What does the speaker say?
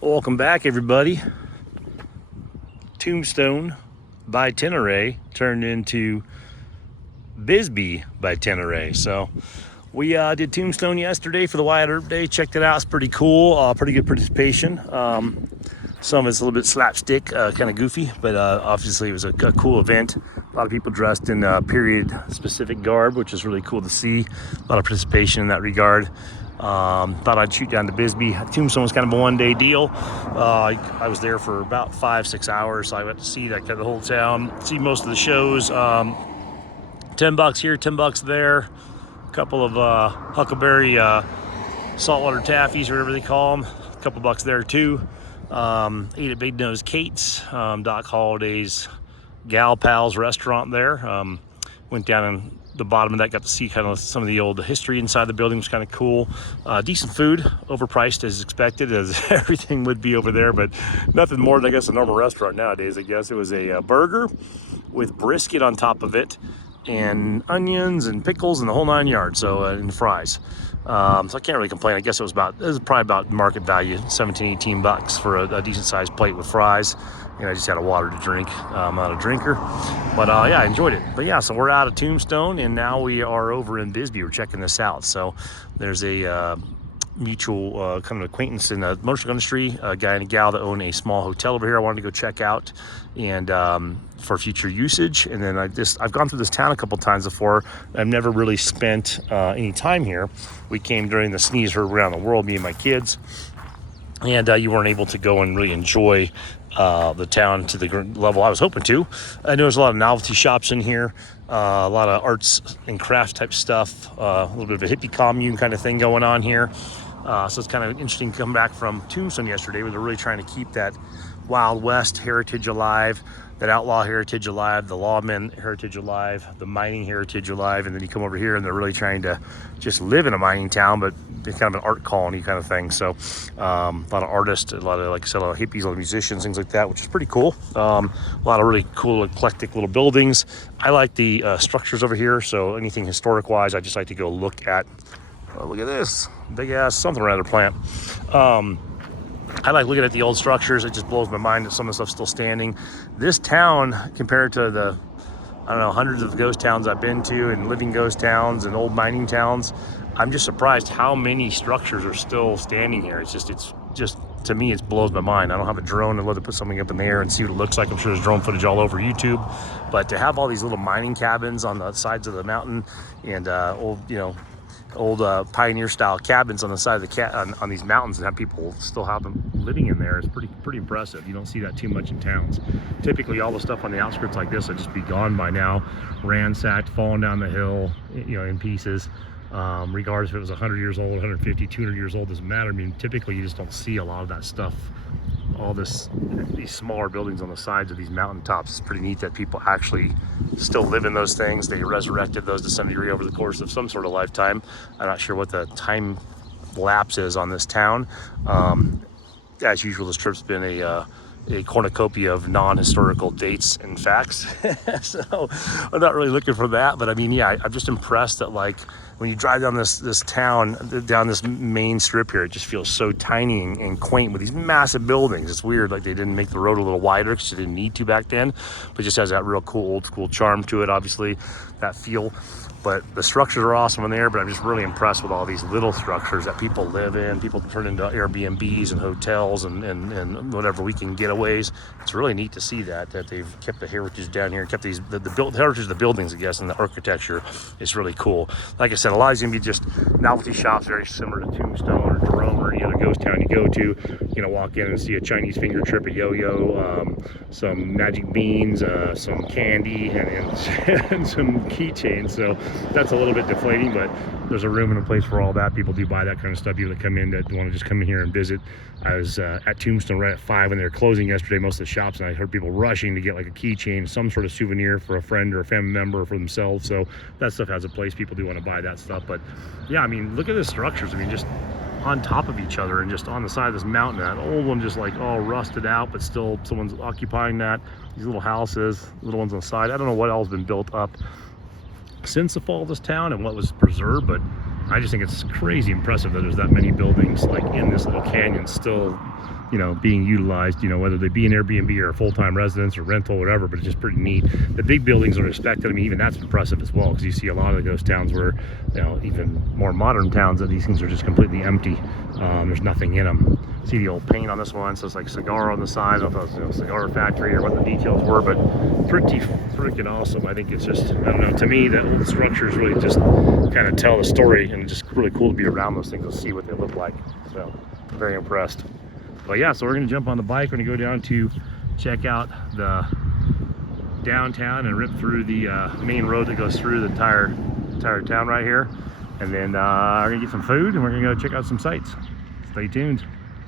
Welcome back, everybody. Tombstone by Tenere turned into Bisbee by Tenere. So we did Tombstone yesterday for the Wyatt Earp Day. Checked it out. It's pretty cool. Pretty good participation. Some of it's a little bit slapstick, kind of goofy, but obviously it was a cool event. A lot of people dressed in period-specific garb, which is really cool to see. A lot of participation in that regard. Thought I'd shoot down to Bisbee. Tombstone was kind of a one-day deal. I was there for about 5-6 hours, so I got to see that kind of the whole town, see most of the shows. $10 here, $10 there. A couple of huckleberry saltwater taffies, or whatever they call them. A couple bucks there too. Ate at Big Nose Kate's, Doc Holliday's Gal Pals restaurant there. Went down in the bottom of that, got to see kind of some of the old history inside the building. Was kind of cool. Decent food, overpriced as expected, as everything would be over there, but nothing more than, I guess, a normal restaurant nowadays. I guess it was a burger with brisket on top of it, and onions and pickles and the whole 9 yards. So and fries. So I can't really complain. I guess it was probably about market value, $17-18 for a decent sized plate with fries. And I just had a water to drink. I'm not a drinker, but yeah, I enjoyed it. But yeah, so we're out of Tombstone, and now we are over in Bisbee. We're checking this out. So there's a mutual kind of acquaintance in the motorcycle industry, a guy and a gal that own a small hotel over here. I wanted to go check out and for future usage. And then I've gone through this town a couple times before. I've never really spent any time here. We came during the sneeze herd around the world, me and my kids, and you weren't able to go and really enjoy the town to the level I was hoping to. I know there's a lot of novelty shops in here, a lot of arts and craft type stuff, a little bit of a hippie commune kind of thing going on here. So it's kind of interesting to come back from Tombstone yesterday, where they're really trying to keep that Wild West heritage alive, that outlaw heritage alive, the lawman heritage alive, the mining heritage alive. And then you come over here and they're really trying to just live in a mining town, but it's kind of an art colony kind of thing. So a lot of artists, a lot of, like I said, a lot of hippies, a lot of musicians, things like that, which is pretty cool. A lot of really cool, eclectic little buildings. I like the structures over here. So anything historic wise, I just like to go look at. Oh, look at this big ass something or other plant. I like looking at the old structures. It just blows my mind that some of the stuff's still standing. This town, compared to the, I don't know, hundreds of ghost towns I've been to, and living ghost towns and old mining towns, I'm just surprised how many structures are still standing here. It's just to me, it blows my mind. I don't have a drone. I'd love to put something up in the air and see what it looks like. I'm sure there's drone footage all over YouTube, but to have all these little mining cabins on the sides of the mountain, and old pioneer style cabins on the side of the on these mountains, and have people still have them living in there is pretty impressive. You don't see that too much in towns. Typically all the stuff on the outskirts like this would just be gone by now, ransacked, falling down the hill, in pieces. Regardless if it was 100 years old, 150, 200 years old, doesn't matter. I mean, typically you just don't see a lot of that stuff. These smaller buildings on the sides of these mountaintops. It's pretty neat that people actually still live in those things. They resurrected those to some degree over the course of some sort of lifetime. I'm not sure what the time lapse is on this town. As usual, this trip's been a cornucopia of non-historical dates and facts. So I'm not really looking for that, but I mean, yeah, I'm just impressed that, like, when you drive down this town, down this main strip here, it just feels so tiny and quaint with these massive buildings. It's weird, like they didn't make the road a little wider because they didn't need to back then, but it just has that real cool old school charm to it, obviously, that feel. But the structures are awesome in there, but I'm just really impressed with all these little structures that people live in. People turn into Airbnbs and hotels and whatever weekend getaways. It's really neat to see that they've kept the heritage down here, kept the heritage of the buildings, I guess, and the architecture is really cool. Like I said, a lot is going to be just novelty shops, very similar to Tombstone or Jerome or any other ghost town you go to. Walk in and see a Chinese finger trip, a yo-yo, some magic beans, some candy, and some keychains. So that's a little bit deflating, but there's a room and a place for all that. People do buy that kind of stuff. People that come in that want to just come in here and visit. I was at Tombstone right at 5 when they were closing yesterday, most of the shops, and I heard people rushing to get like a keychain, some sort of souvenir for a friend or a family member or for themselves. So that stuff has a place. People do want to buy that stuff. But yeah, I mean, look at the structures. I mean, just on top of each other and just on the side of this mountain. That old one just like all rusted out, but still someone's occupying that. These little houses, little ones on the side. I don't know what else has been built up since the fall of this town and what was preserved, but I just think it's crazy impressive that there's that many buildings like in this little canyon still you know, being utilized, you know, whether they be an Airbnb or a full-time residence or rental, whatever, but it's just pretty neat. The big buildings are respected. I mean, even that's impressive as well, because you see a lot of ghost towns where, you know, even more modern towns, that these things are just completely empty. There's nothing in them. See the old paint on this one, so it's like cigar on the side. I don't know if it was, you know, cigar factory or what the details were, but pretty freaking awesome. I think it's just, I don't know, to me, the old structures really just kind of tell the story, and it's just really cool to be around those things and see what they look like. So, very impressed. But yeah, so we're gonna jump on the bike. We're gonna go down to check out the downtown and rip through the main road that goes through the entire town right here. And then we're gonna get some food and we're gonna go check out some sights. Stay tuned.